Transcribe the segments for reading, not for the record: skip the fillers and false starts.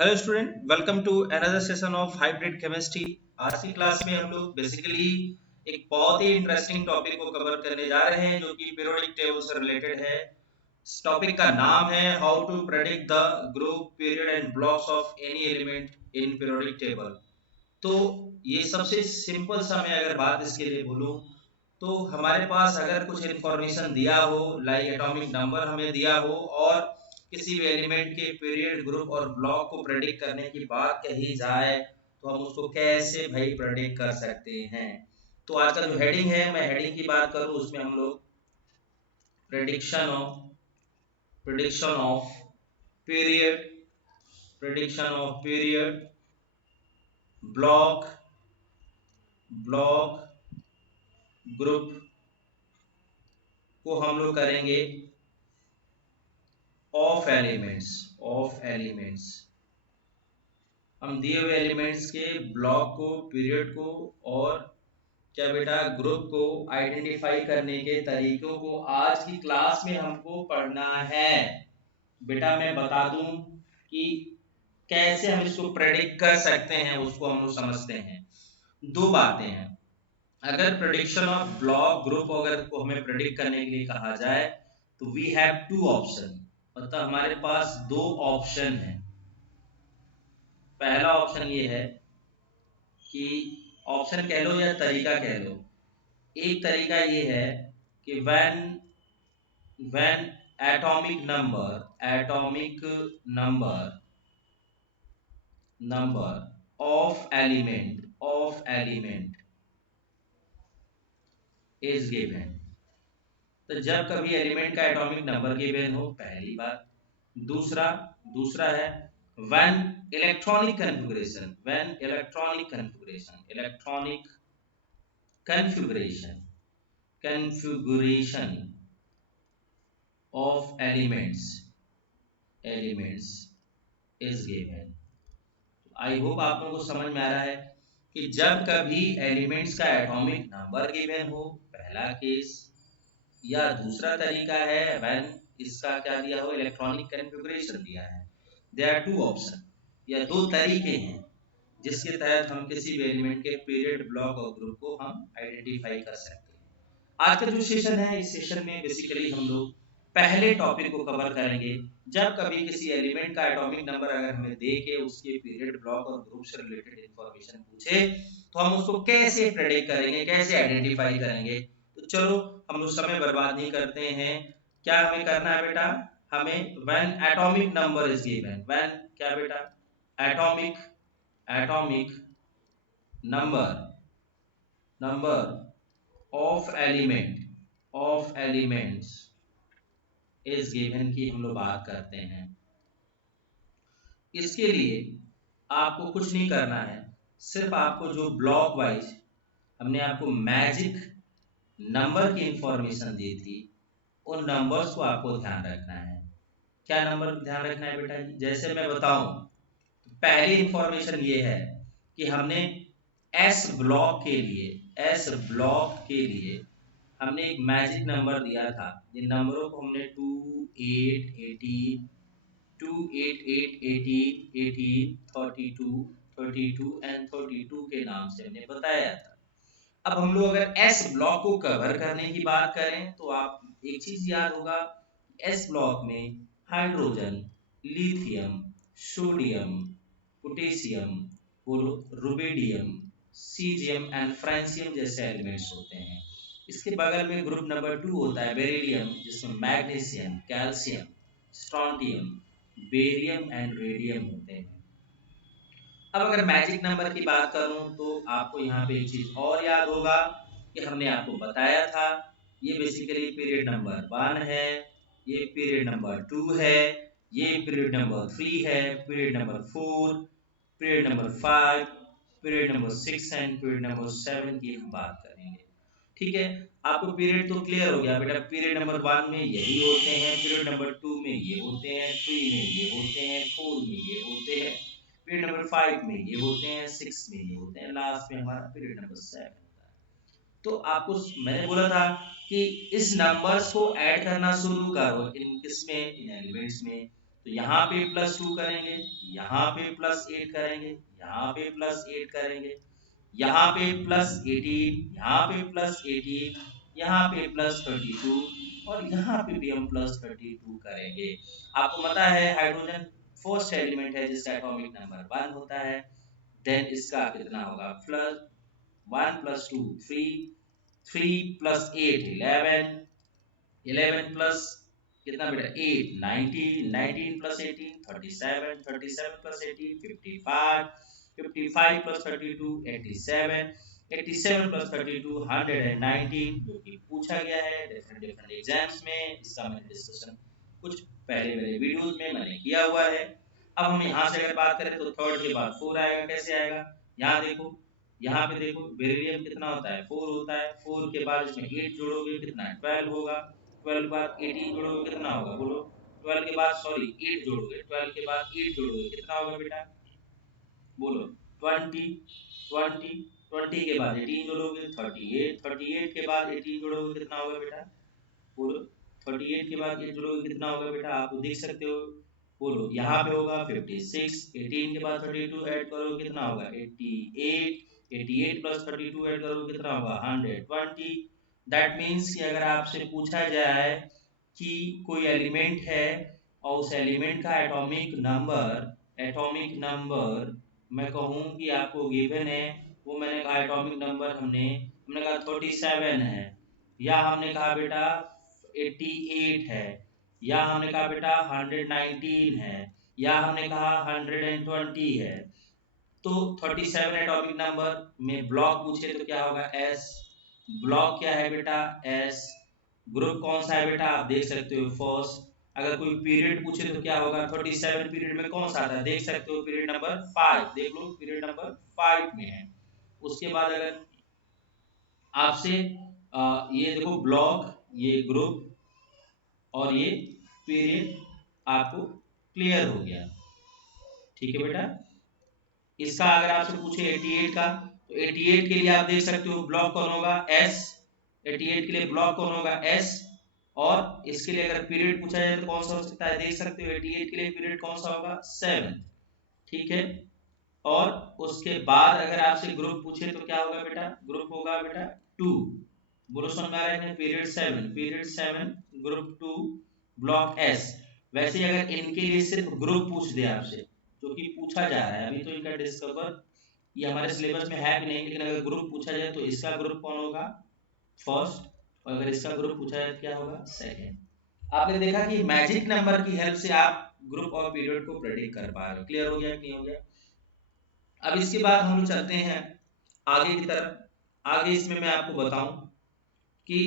Hello student, welcome to another session of hybrid chemistry. आज की class में हम लोग बेसिकली एक बहुत ही इंटरेस्टिंग टॉपिक को कवर करने जा रहे हैं जो कि पीरियोडिक टेबल से रिलेटेड है। इस टॉपिक का नाम है how to predict the group period and blocks of any element in periodic table. तो ये सबसे सिंपल सा मैं अगर बात इसके लिए बोलूं तो हमारे पास अगर कुछ इंफॉर्मेशन दिया हो, लाइक एटॉमिक नंबर हमें दिया हो और किसी भी एलिमेंट के पीरियड ग्रुप और ब्लॉक को प्रेडिक्ट करने की बात कही जाए तो हम उसको कैसे भाई प्रेडिक्ट कर सकते हैं। तो आज का जो हेडिंग है, मैं हेडिंग की बात करूं उसमें हम लोग prediction of prediction of period prediction of period block block group को हम लोग करेंगे ऑफ एलिमेंट्स। हम दिए हुए एलिमेंट्स के ब्लॉक को, पीरियड को और क्या बेटा ग्रुप को आइडेंटिफाई करने के तरीकों को आज की क्लास में हमको पढ़ना है। बेटा मैं बता दूं कि कैसे हम इसको प्रेडिक्ट कर सकते हैं, उसको हम लोग समझते हैं। दो बातें हैं। अगर प्रेडिक्शन ऑफ ब्लॉक ग्रुप अगर को हमें प्रेडिक्ट करने के लिए कहा जाए तो वी हैव टू ऑप्शन, मतलब हमारे पास दो ऑप्शन है। पहला ऑप्शन ये है कि ऑप्शन कह लो या तरीका कह लो। एक तरीका ये है कि when atomic number of element is given. तो जब कभी एलिमेंट का एटॉमिक नंबर गिवन हो, पहली बात। दूसरा दूसरा है when electronic configuration of elements is given। I hope आप लोगों को समझ में आ रहा है कि जब कभी एलिमेंट्स का एटॉमिक नंबर गिवन हो, पहला केस, या दूसरा तरीका है व्हेन इसका क्या दिया हो, इलेक्ट्रॉनिक कॉन्फ़िगरेशन दिया है। देयर आर टू ऑप्शन, या दो तरीके हैं जिसके तहत हम किसी भी एलिमेंट के पीरियड, ब्लॉक और ग्रुप को हम आइडेंटिफाई कर सकते हैं। आज का जो सेशन है, इस सेशन में बेसिकली हम लोग पहले टॉपिक को कवर करेंगे। जब कभी किसी एलिमेंट का एटॉमिक नंबर अगर हमें दे के उसके पीरियड, ब्लॉक और ग्रुप से रिलेटेड इंफॉर्मेशन पूछे तो हम उसको कैसे प्रेडिक्ट करेंगे, कैसे आइडेंटिफाई करेंगे। तो चलो हम लोग समय बर्बाद नहीं करते हैं। क्या हमें करना है बेटा, हमें when atomic number is given, when क्या बेटा, atomic atomic number number of elements is given की हम लोग बात करते हैं। इसके लिए आपको कुछ नहीं करना है, सिर्फ आपको जो ब्लॉक वाइज हमने आपको मैजिक नंबर की इंफॉर्मेशन दी थी, उन नंबर्स को आपको ध्यान रखना है। क्या नंबर ध्यान रखना है बेटा जी? जैसे मैं बताऊं, पहली इंफॉर्मेशन ये है कि हमने एस ब्लॉक के लिए हमने एक मैजिक नंबर दिया था। जिन नंबरों को हमने 2, 8, 18, 2, 8, 8, 18, 18, 32, 32 एंड 32 के नाम से हमने बताया था। अब हम लोग अगर एस ब्लॉक को कवर करने की बात करें तो आप एक चीज याद होगा, एस ब्लॉक में hydrogen, lithium, sodium, potassium, rubidium, caesium and francium जैसे एलिमेंट्स होते हैं। इसके बगल में ग्रुप नंबर 2 होता है बेरिलियम, जिसमें magnesium, calcium, strontium, barium and radium होते हैं। अब अगर मैजिक नंबर की बात करूं तो आपको यहाँ पे एक चीज और याद होगा कि हमने आपको बताया था, ये बेसिकली पीरियड नंबर 1 है, ये पीरियड नंबर 2 है, ये पीरियड नंबर 3 है, period number 4, period number 5, period number 6 and period number 7 की हम बात करेंगे। ठीक है, आपको पीरियड तो क्लियर हो गया बेटा। पीरियड नंबर 1 में यही होते हैं, पीरियड नंबर 2 में ये होते हैं, 3 में ये होते हैं, 4 में ये होते हैं, पीरियड नंबर 5 में ये होते हैं, 6 में ये होते हैं, लास्ट में हमारा पीरियड नंबर 7 होता है। तो आपको मैंने बोला था कि इस नंबर्स को ऐड करना शुरू करो इन किसमें, इन एलिमेंट्स में। तो यहाँ पे +2 करेंगे, यहाँ पे +8 करेंगे, यहाँ पे +8 करेंगे, यहाँ पे +18, यहाँ पे +18, यहाँ पे +32 और यहाँ पे भी हम +32 करेंगे। आपको पता है हाइड्रोजन फर्स्ट एलिमेंट है जिसका एटॉमिक नंबर 1 होता है। देन इसका कितना होगा, +1 + 2 3, 3 + 8 11, 11 प्लस कितना बेटा 8 19, 19 + 18 37, 37 + 18 55, 55 + 32 87, 87 + 32 119 जो कि पूछा गया है डिफरेंट डिफरेंट एग्जाम्स में। इसका मैंने डिस्कशन कुछ पहले वाले वीडियोस में मैंने किया हुआ है। अब हम यहाँ से अगर बात करें तो थर्ड के बाद 4 आएगा, कैसे आएगा, यहाँ देखो, यहाँ पे देखो बेरिलियम कितना होता है 4 होता है, 4 के बाद इसमें 8 जोड़ोगे कितना 12 होगा, 12 के बाद 18 जोड़ोगे कितना होगा बोलो, 12 के बाद सॉरी 8 जोड़ोगे, 12 के बाद 8 जोड़ोगे कितना होगा बेटा बोलो 20, 20, 20 के बाद 18 जोड़ोगे 38, 38 के बाद 18 जोड़ोगे कितना होगा बेटा बोलो, 38 के बाद 8 जोड़ोगे कितना होगा बेटा, आप देख सकते हो बोलो, यहाँ पे होगा 56, 18 के बाद 32 ऐड करो कितना होगा 88, 88 + 32 ऐड करो कितना होगा 120। दैट मीन्स कि अगर आपसे पूछा जाए कि कोई एलिमेंट है और उस एलिमेंट का एटॉमिक नंबर मैं कहूँ कि आपको गिवन है, वो मैंने कहा एटॉमिक नंबर हमने कहा 37 है, या हमने कहा बेटा 88 है, या हमने कहा बेटा 119 है, या हमने कहा 120 है, तो 37 एटॉमिक नंबर में ब्लॉक पूछे तो क्या होगा एस, ब्लॉक क्या है बेटा एस, ग्रुप कौन सा है बेटा आप देख सकते हो फर्स्ट। अगर कोई पीरियड पूछे तो क्या होगा 37 पीरियड में कौन सा आता है देख सकते हो पीरियड नंबर 5, देख लो पीरियड नंबर 5 में है। उसके बाद अगर आपसे ये देखो ब्लॉक, ये ग्रुप और ये पीरियड आपको क्लियर हो गया, ठीक है बेटा। इसका अगर आपसे पूछे 88 का तो 88 के लिए आप देख सकते हो ब्लॉक कौन होगा एस, 88 के लिए ब्लॉक कौन होगा एस, और इसके लिए अगर पीरियड पूछा जाए तो कौन सा हो सकता है देख सकते हो 88 के लिए पीरियड कौन सा होगा 7, ठीक है। और उसके बाद अगर आपसे ग्रुप पूछे तो क्या होगा बेटा, ग्रुप होगा बेटा 2, बोलो समझ में आ रहा है, पीरियड 7 ग्रुप 2 ब्लॉक एस। वैसे अगर इनके लिए सिर्फ ग्रुप पूछ दे आपसे जो कि पूछा जा रहा है अभी तो इनका डिस्कवर ये हमारे सिलेबस में है भी नहीं, लेकिन अगर ग्रुप पूछा जाए तो इसका ग्रुप कौन होगा फर्स्ट, और अगर इसका ग्रुप पूछा जाए तो क्या होगा सेकंड। आपने देखा कि मैजिक नंबर की हेल्प से आप ग्रुप और पीरियड को प्रेडिक्ट कर पा रहे हो, क्लियर हो गया कि नहीं हो गया। अब इसके बाद हम लोग चलते हैं आगे की तरफ। आगे इसमें मैं आपको बताऊं कि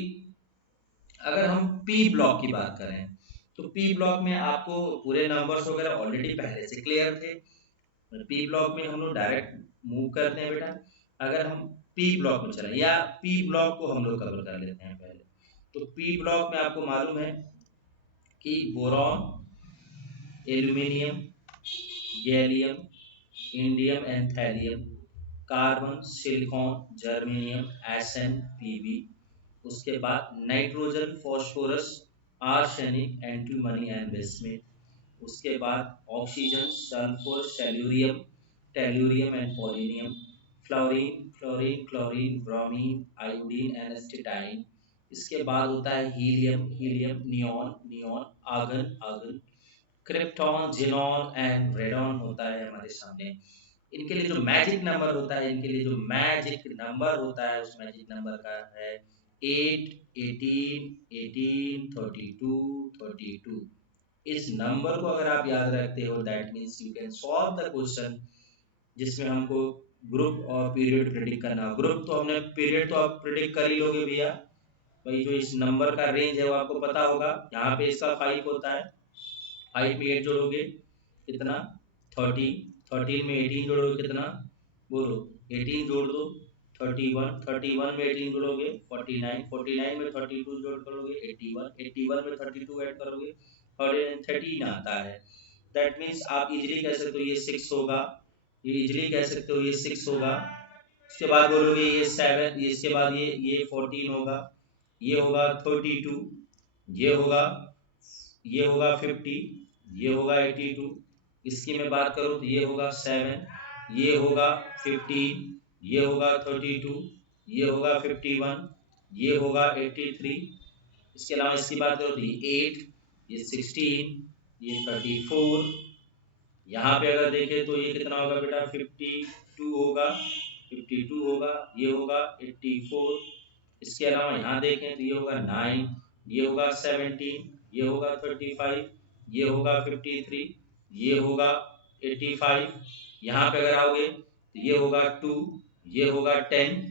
अगर हम पी ब्लॉक की बात करें तो पी ब्लॉक में आपको पूरे नंबर्स वगैरह ऑलरेडी पहले से क्लियर थे। पी ब्लॉक में हम लोग डायरेक्ट मूव करते हैं बेटा। अगर हम पी ब्लॉक में चलें या पी ब्लॉक को हम लोग कवर कर लेते हैं पहले, तो पी ब्लॉक में आपको मालूम है कि boron, aluminium, gallium, indium and thallium, carbon, silicon, germanium, SN, PB, उसके बाद nitrogen, phosphorus, arsenic, antimony and bismuth, उसके बाद oxygen, sulphur, selenium, tellurium and polonium, fluorine, chlorine, bromine, iodine and astatine. इसके बाद होता है helium, neon, argon, krypton, xenon and radon होता है हमारे सामने। इनके लिए जो मैजिक नंबर होता है उस मैजिक नंबर का है 8, 18, 18, 32, 32। इस नंबर को अगर आप याद रखते हो that means you can solve the question जिसमें हमको ग्रुप और पीरियड प्रेडिक्ट करना। ग्रुप तो हमने, पीरियड तो आप प्रेडिक्ट कर ही लोगे भैया, भाई जो इस नंबर का रेंज है वो आपको पता होगा। यहाँ पे इसका 5 होता है, 5 में 8 जोड़ोगे कितना 13, 13 में 18 जोड़ोगे कितना बोलो 18 जोड़ दो 31, 31 में 18 जोड़ोगे 49, 49 में 32 जोड़ करोगे 81, 81 में 32 ऐड करोगे 113 आता है। दैट मीन्स आप इजीली कह सकते हो ये 6 होगा, ये इजीली कह सकते हो ये 6 होगा। उसके बाद बोलोगे ये 7, इसके बाद ये 14 होगा, ये होगा 32, ये होगा 50, ये होगा 82, इसकी मैं बात करूँ तो ये होगा 7, ये होगा 15, ये होगा 32, ये होगा 51, ये होगा 83, इसके अलावा इसकी बात करो तो ये 8, ये 16, ये 34, यहाँ पे अगर देखें तो ये कितना होगा बेटा 52 होगा, 52 होगा, ये होगा 84, इसके अलावा यहाँ देखें तो ये होगा 9, ये होगा 17, ये होगा 35, ये होगा 53, ये होगा 85, यहाँ पे अगर आओगे तो ये होगा 2, ये होगा 10,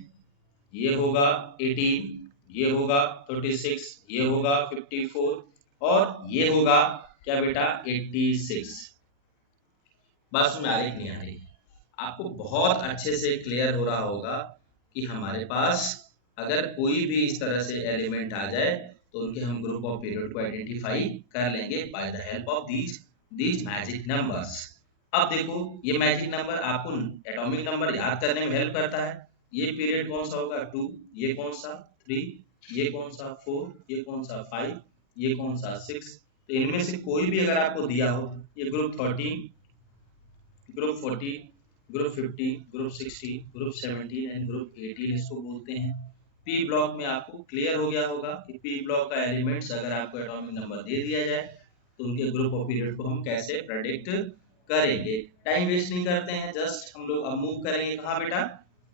ये होगा 18, ये होगा 36, ये होगा 54 और ये होगा क्या बेटा 86। बात समझ आ रही कि नहीं आ रही? आपको बहुत अच्छे से क्लियर हो रहा होगा कि हमारे पास अगर कोई भी इस तरह से एलिमेंट आ जाए तो उनके हम ग्रुप ऑफ पीरियड को आइडेंटिफाई कर लेंगे by the help of these magic numbers. अब देखो ये मैजिक नंबर आपको एटॉमिक नंबर याद करने में हेल्प करता है। ये पीरियड कौन सा होगा 2, ये कौन सा 3, ये कौन सा 4, ये कौन सा 5, ये कौन सा 6, तो इनमें से कोई भी अगर आपको दिया हो, ये group 13, group 40, group 50, group 60, group 17 and group 18 इसको बोलते हैं। पी ब्लॉक में आपको क्लियर हो गया होगा कि पी ब्लॉक का एलिमेंट्स अगर आपको एटॉमिक नंबर दे दिया जाए तो उनके ग्रुप ऑफ पीरियड को हम कैसे प्रेडिक्ट करेंगे। टाइम वेस्ट नहीं करते हैं, जस्ट हम लोग अब मूव करेंगे कहाँ बेटा,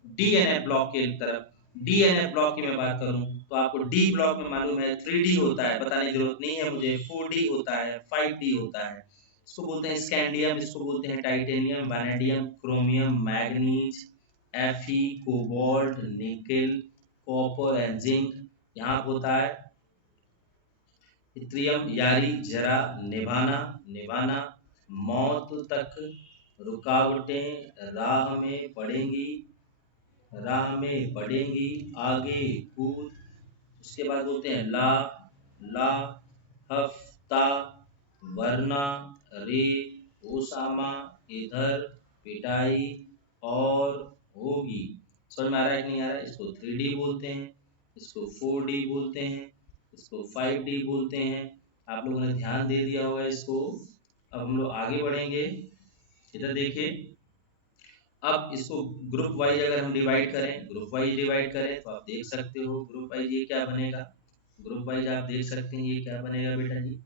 डीएनएफ ब्लॉक के तरफ। डीएनएफ ब्लॉक की मैं बात करूं तो आपको डी ब्लॉक में मालूम है 3D होता है, बताने की जरूरत नहीं है मुझे, 4D होता है, 5D होता है। इसको बोलते हैं स्कैंडियम, इसको बोलते हैं titanium, vanadium, chromium, manganese, Fe, cobalt, nickel, copper and zinc. यहाँ होता है इत्रियम, यारी, जरा, निभाना, निभाना, मौत तक, रुकावटें राह में पड़ेंगी, राह में पड़ेंगी, आगे कूद। उसके बाद बोलते हैं ला, ला, हफ्ता, वरना, रे, ओसामा, इधर, पिटाई और होगी। समझ में आ रहा है कि नहीं आ रहा है? इसको 3D बोलते हैं, इसको 4D बोलते हैं, इसको 5D बोलते हैं। आप लोगों ने ध्यान दे दिया होगा इसको। अब हम लोग आगे बढ़ेंगे, इधर देखिए। अब इसको ग्रुप वाइज अगर हम डिवाइड करें, ग्रुप वाइज डिवाइड करें तो आप देख सकते हो ग्रुप वाइज ये क्या बनेगा। ग्रुप वाइज आप देख सकते हैं ये क्या बनेगा बेटा जी।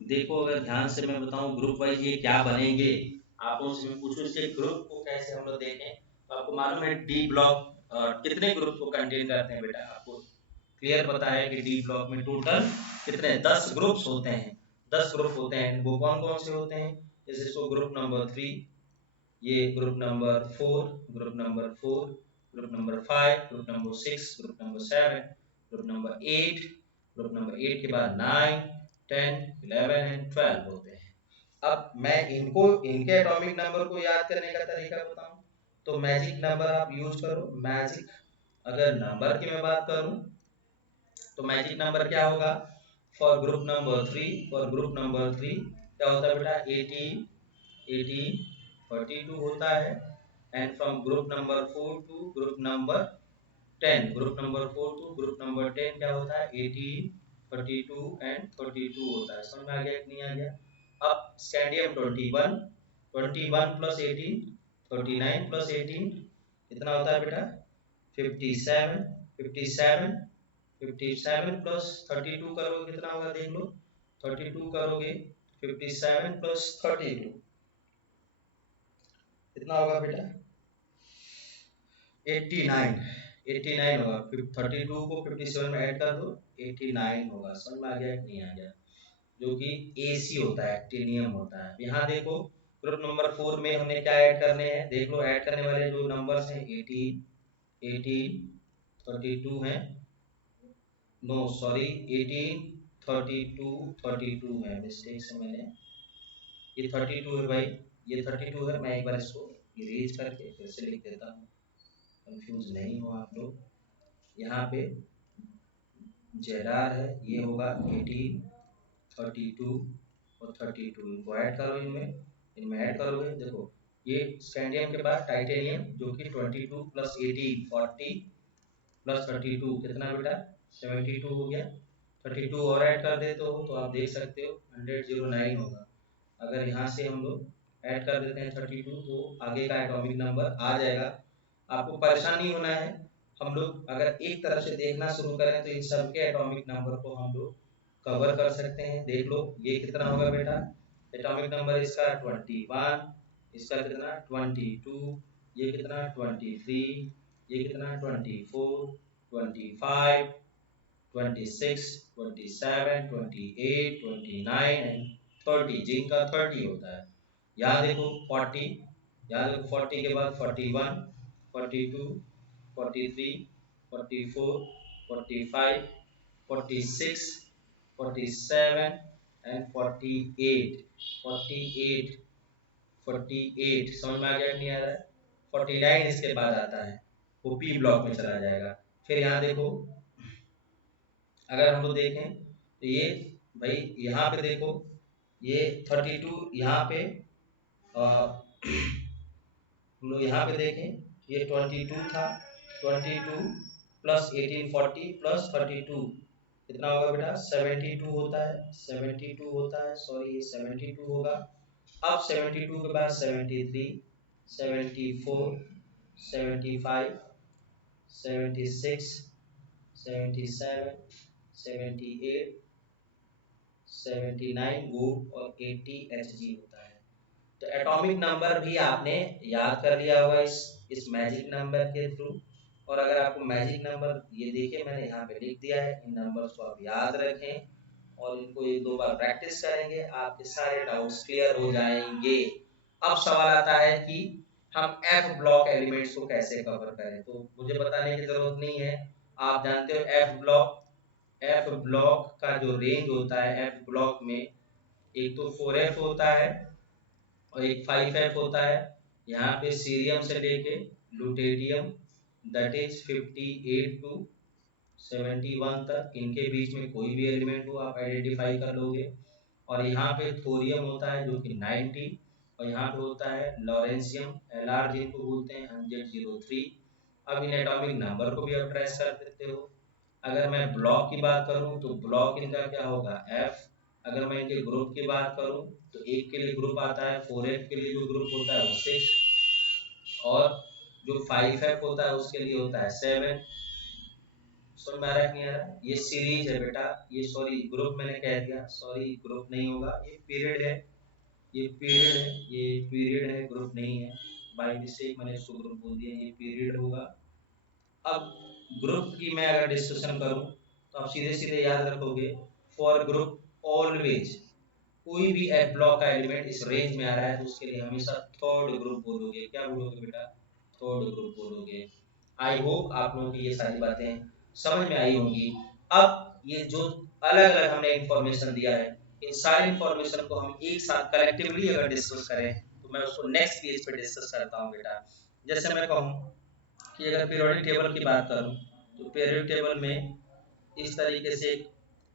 देखो अगर ध्यान से मैं बताऊं ग्रुप वाइज ये क्या बनेंगे, आप उनसे मैं पूछूं इसके ग्रुप को कैसे हम लोग देखें, तो आपको मालूम है डी ब्लॉक कितने ग्रुप को कंटेन करते हैं बेटा, आपको क्लियर पता है कि डी ब्लॉक में टोटल कितने 10 ग्रुप्स होते हैं। 10 ग्रुप होते हैं, वो कौन कौन से होते हैं, जैसे इसको ग्रुप नंबर 3, ये group number 4, group number 4, group number 5, group number 6, group number 7, group number 8, group number 8 के बाद 9, 10, 11 एंड 12 होते हैं। अब मैं इनको इनके एटॉमिक नंबर को याद करने का तरीका बताऊं तो मैजिक नंबर आप यूज करो। मैजिक अगर नंबर की मैं बात करूं तो मैजिक नंबर क्या होगा, for group number 3, for group number 3 क्या होता है बेटा 18, 18, 42 होता है। And from group number 4 to group number 10, group number 4 to group number 10 क्या होता है 18, 32 एंड 32 होता है। समझ में आ गया कि नहीं आ गया? अब स्कैंडियम 21, 21 प्लस 18, 39 प्लस 18 कितना होता है बेटा 57, 57, 57 प्लस 32 करोगे कितना होगा देख लो, 32 करोगे 57 प्लस 32 कितना होगा बेटा 89, 89 होगा। फिर 32 को 57 में ऐड कर दो 89 होगा। समझ में आ गया कि नहीं आ गया? जो कि AC होता है, एक्टिनियम होता है। यहाँ देखो ग्रुप नंबर 4 में हमने क्या ऐड करने हैं, देख लो ऐड करने वाले जो नंबर्स हैं 18, 18, 32 हैं, नो सॉरी 18, 32, 32 है, मिस्टेक से मैंने ये 32 है भाई, ये 32 है। मैं एक बार इसको इरेज करके फिर से लिख देता हूँ, कंफ्यूज नहीं हो आप लोग। यहाँ पे जेडार है, ये होगा 18, 32 और 32, इनको ऐड करो, इनमें ऐड करोगे देखो ये स्कैंडियम के बाद टाइटेनियम जो कि 22 प्लस 18 40 प्लस 32 कितना बेटा 72 हो गया। 32 और ऐड कर देते हो तो आप देख सकते हो 109 होगा। अगर यहाँ से हम लोग ऐड कर देते हैं 32 तो आगे का एटॉमिक नंबर आ जाएगा। आपको परेशान नहीं होना है। हम लोग अगर एक तरफ से देखना शुरू करें तो इन सबके एटॉमिक नंबर को हम लोग कवर कर सकते हैं। देख लो ये कितना होगा बेटा, एटॉमिक नंबर इसका 21, इसका कितना 22, ये कितना 23, ये कितना 24, 25, 26, 27, 28, 29 एंड 30, जिनका 30 होता है। यहाँ देखो 40, यहाँ देखो 40 के बाद 41, 42, 43, 44, 45, 46, 47 एंड 48, 48, 48 समझ में आ गया नहीं आ रहा है? 49 इसके बाद आता है, वो पी ब्लॉक में चला जाएगा। फिर यहाँ देखो अगर हम लोग देखें तो ये भाई यहाँ पे देखो ये 32 यहाँ पे हम लोग यहाँ पे देखें ये 22 था, 22 प्लस 1840 प्लस 32 कितना होगा बेटा 72 होता है, 72 होता है, सॉरी ये 72 होगा। अब 72 के बाद 73, 74, 75, 76, 77, 78, 79 वोल्ट और 80 एचजी होता है। तो एटॉमिक नंबर भी आपने याद कर लिया होगा इस मैजिक नंबर के थ्रू। और अगर आपको मैजिक नंबर ये देखिए मैंने यहाँ पे लिख दिया है, इन नंबर्स को आप याद रखें और इनको एक दो बार प्रैक्टिस करेंगे, आपके सारे डाउट्स क्लियर हो जाएंगे। अब सवाल आता है कि हम एफ ब्लॉक एलिमेंट्स को कैसे कवर करें, तो मुझे बताने की जरूरत नहीं है, आप जानते हो एफ ब्लॉक का जो रेंज होता है एफ ब्लॉक में एक तो 4f होता है और एक 5f होता है। यहाँ पे सीरियम से लेके लुटेरियम दैट इज 58 टू 71 तक, इनके बीच में कोई भी एलिमेंट हो आप आइडेंटिफाई कर लोगे। और यहाँ पे थोरियम होता है जो कि 90, और यहाँ पे होता है लॉरेंशियम एलआर जिनको बोलते हैं 103। अब इन एटॉमिक नंबर को भी आप ट्रेस कर देते हो। अगर मैं ब्लॉक की बात करूं तो ब्लॉक इनका क्या होगा एफ। अगर मैं इनके ग्रुप की बात करूं तो एक के लिए ग्रुप आता है, 4f के लिए जो ग्रुप होता है वो 6, और जो 5f होता है उसके लिए होता है 7। समझ में आ रहा है नहीं आ रहा? ये सीरीज है बेटा, ये सॉरी ग्रुप मैंने कह दिया, सॉरी ग्रुप नहीं होगा, ये पीरियड है, ये पीरियड है, ये पीरियड है, ग्रुप नहीं है। बाय मिस्टेक मैंने इसको ग्रुप बोल दिया, ये पीरियड होगा। अब ग्रुप की मैं अगर डिस्कशन करूं तो आप सीधे सीधे याद रखोगे फॉर ग्रुप ऑलवेज कोई भी एफ ब्लॉक का एलिमेंट इस रेंज में आ रहा है तो उसके लिए हमेशा थर्ड ग्रुप बोलोगे। क्या बोलोगे बेटा? थर्ड ग्रुप बोलोगे। आई होप आप लोगों की ये सारी बातें समझ में आई होंगी। अब ये जो अलग अलग हमने इंफॉर्मेशन दिया है इन सारी इंफॉर्मेशन को हम एक साथ कलेक्टिवली अगर डिस्कस करें तो मैं उसको नेक्स्ट पेज पे डिस्कस करता हूँ बेटा। जैसे मैं कहूँ कि अगर पीरियोडिक टेबल की बात करूं तो पीरियोडिक टेबल में इस तरीके से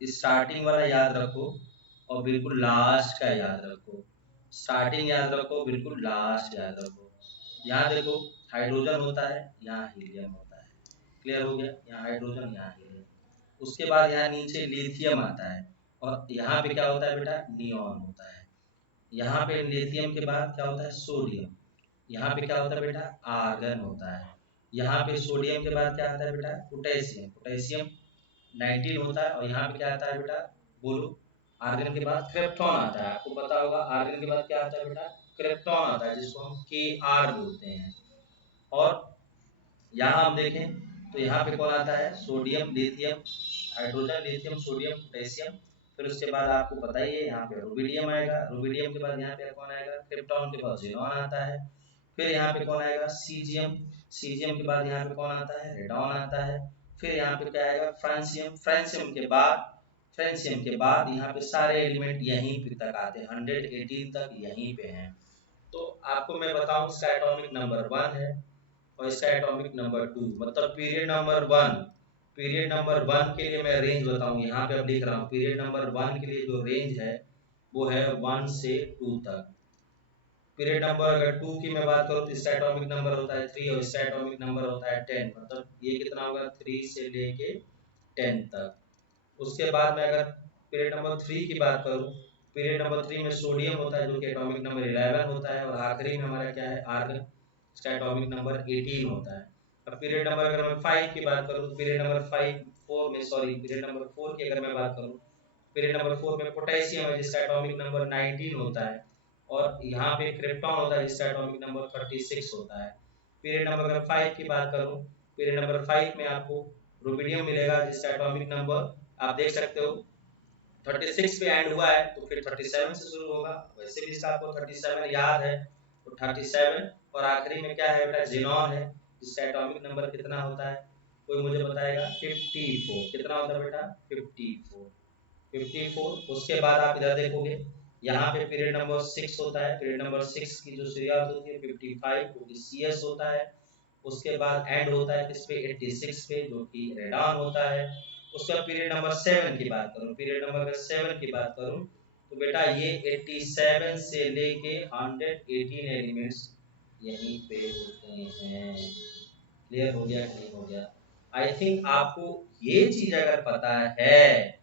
स्टार्टिंग वाला याद रखो और बिल्कुल लास्ट का याद रखो। स्टार्टिंग याद रखो, बिल्कुल लास्ट याद रखो। यहाँ देखो हाइड्रोजन होता है, यहाँ हीलियम होता है, क्लियर हो गया? यहाँ हाइड्रोजन, यहाँ हीलियम। उसके बाद यहाँ नीचे लिथियम आता है और यहाँ पे क्या होता है बेटा? नियॉन होता है। यहाँ पे लिथियम के बाद क्या होता है? सोडियम। यहाँ पे क्या होता है बेटा? आर्गन होता है। यहाँ पे सोडियम के बाद क्या आता है बेटा? पोटेशियम। पोटेशियम 19 होता है और यहाँ पे क्या आता है बेटा? बोलो। आर्गन के बाद क्रिप्टॉन आता है। आपको पता होगा आर्गन के बाद क्या आता है बेटा? क्रिप्टॉन आता है जिसको हम Kr बोलते हैं। और यहाँ हम देखें तो यहाँ पे कौन आता है? Sodium, lithium, hydrogen, lithium, sodium, potassium. फिर उसके बाद आपको पता ही है यहाँ पे रुबिडियम आएगा। रुबिडियम के बाद यहाँ पे कौन आएगा? क्रिप्टॉन के बाद ज़ीनॉन आता है। फिर यहाँ पे कौन आएगा? सीजियम। सीजियम के बाद यहाँ पे कौन आता है? रेडॉन आता है। फिर यहाँ पे क्या आएगा? फ्रांसियम। फ्रांसियम के बाद यहाँ पे सारे एलिमेंट यहीं पे तक आते हैं, 118 तक यहीं पे हैं। तो आपको मैं बताऊं इसका एटॉमिक नंबर 1 है और इसका एटॉमिक नंबर 2, मतलब पीरियड नंबर 1 के लिए मैं रेंज बताऊं, यहाँ पे अब लिख रहा हूँ पीरियड नंबर 1 के लिए जो रेंज है वो है 1 से 2 तक। पीरियड नंबर अगर 2 की मैं बात करूँ तो इसका एटॉमिक नंबर होता है 3 और इसका एटॉमिक नंबर होता है 10, मतलब ये कितना होगा? 3 से लेके 10 तक। उसके बाद मैं अगर पीरियड नंबर 3 की बात करूँ पीरियड नंबर 3 में सोडियम होता है जो कि एटॉमिक नंबर 11 होता है, और आखिरी में हमारा क्या है, आर्गन, इसका एटॉमिक नंबर 18 होता है। अब पीरियड नंबर अगर मैं 5 की बात करूँ, पीरियड नंबर 5 4 में सॉरी पीरियड नंबर 4 की अगर मैं बात करूँ, पीरियड नंबर 4 में पोटेशियम है जिसका एटॉमिक नंबर 19 होता है, और यहाँ पे क्रिप्टॉन होता है जिसका एटॉमिक नंबर 36 होता है। पीरियड नंबर 5 की बात करूँ, पीरियड नंबर 5 में आपको रुबिडियम मिलेगा जिसका एटॉमिक नंबर आप देख सकते हो 36 पे एंड हुआ है, तो फिर 37 से शुरू होगा, वैसे भी इसका आपको 37 याद है, तो 37, और आखिरी में क्या है बेटा, जिनॉन है जिसका एटॉमिक नंबर कितना होता है, कोई मुझे बताएगा, 54। कितना होता है बेटा, 54। 54। उसके बाद आप इधर देखोगे, यहाँ पे पीरियड नंबर 6 होता है, पीरियड नंबर 6 की जो शुरुआत होती है 55 वो CS होता है। उसके बाद एंड होता है किस पे, 86 पे जो कि रेडॉन होता है। उसके बाद पीरियड नंबर 7 की बात करूं, पीरियड नंबर 7 की बात करूं तो बेटा ये 87 से लेके 118 एलिमेंट्स यहीं पे होते हैं। क्लियर हो गया कि नहीं हो गया? आई थिंक आपको ये चीज अगर पता है,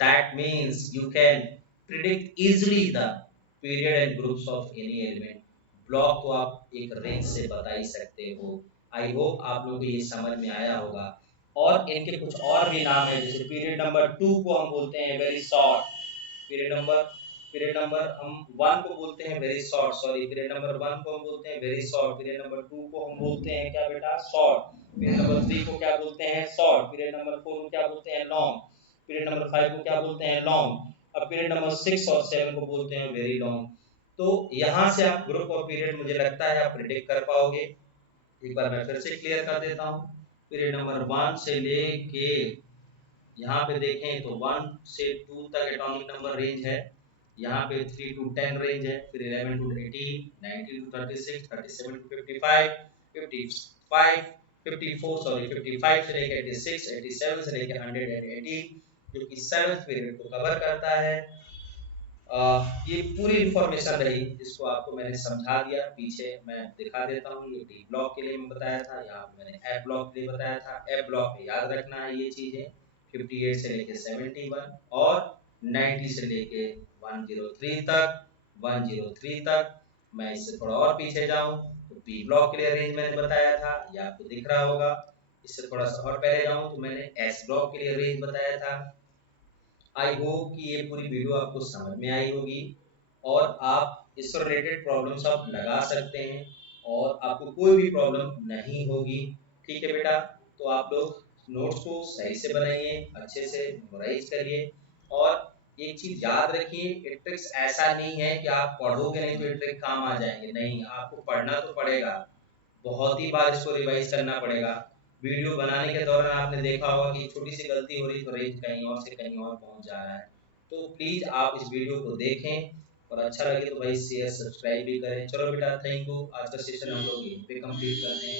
that means you can predict easily the period and groups of any element। Block तो आप एक रेंज से बता ही सकते हो। आई होप आप लोगों को ये समझ में आया होगा। और इनके कुछ और भी नाम है, जैसे पीरियड नंबर 2 को हम बोलते हैं वेरी शॉर्ट, पीरियड नंबर हम 1 को बोलते हैं very short, sorry period number 1 को हम बोलते हैं वेरी शॉर्ट, पीरियड नंबर 2 को हम बोलते हैं क्या बेटा, शॉर्ट, पीरियड नंबर 3 को क्या बोलते हैं, शॉर्ट, पीरियड नंबर 4 को क्या बोलते हैं, लॉन्ग, पीरियड नंबर 5 को क्या बोलते हैं, लॉन्ग, अब पीरियड नंबर 6 और 7 को बोलते हैं वेरी लॉन्ग। तो यहाँ से आप ग्रुप और पीरियड मुझे लगता है आप प्रिडिक्ट कर पाओगे। एक बार मैं फिर से क्लियर कर देता हूँ, पीरियड नंबर 1 से लेके यहाँ पे देखें तो 1 से 2 तक एटॉमिक नंबर रेंज है, यहाँ पे 3 to 10 रेंज है, फिर 11 to 18, 19 to 36, 37 to 55, 55 54 सॉरी 55 से लेकर 86, 87 से लेकर 118 जो कि 7th पीरियड को कवर करता है। ये पूरी इंफॉर्मेशन रही जिसको आपको मैंने समझा दिया। पीछे मैं दिखा देता हूँ, ये डी ब्लॉक के लिए मैं बताया था, यहाँ पे मैंने एफ ब्लॉक के लिए बताया था। एफ ब्लॉक में याद रखना है ये चीजें, 58 से लेके 71 और 90 से लेके 103 तक, 103 तक। मैं इससे थोड़ा और पीछे जाऊं तो पी ब्लॉक के लिए रेंज मैंने बताया था, ये आपको दिख रहा होगा। इससे थोड़ा सा और पहले जाऊं तो मैंने एस ब्लॉक के लिए रेंज बताया था। आई होप कि ये पूरी वीडियो आपको समझ में आई होगी और आप इससे रिलेटेड प्रॉब्लम्स आप लगा सकते हैं और आपको कोई भी प्रॉब्लम नहीं होगी। ठीक है बेटा, तो आप लोग नोट्स को सही से बनाइए, अच्छे से मेमोराइज करिए, और एक चीज याद रखिए, ये ट्रिक्स ऐसा नहीं है कि आप पढ़ोगे नहीं तो ये ट्रिक काम आ जाएंगे, नहीं, आपको पढ़ना तो पड़ेगा, बहुत ही बार इसको रिवाइज करना पड़ेगा। वीडियो बनाने के दौरान आपने देखा होगा कि छोटी सी गलती हो रही तो रेंज कहीं और से कहीं और पहुंच जा रहा है। तो प्लीज आप इस वीडियो को देखें और अच्छा लगे तो भाई शेयर सब्सक्राइब भी करें। चलो बेटा, थैंक यू। आज का सेशन हम लोग यहीं पे कंप्लीट करते हैं।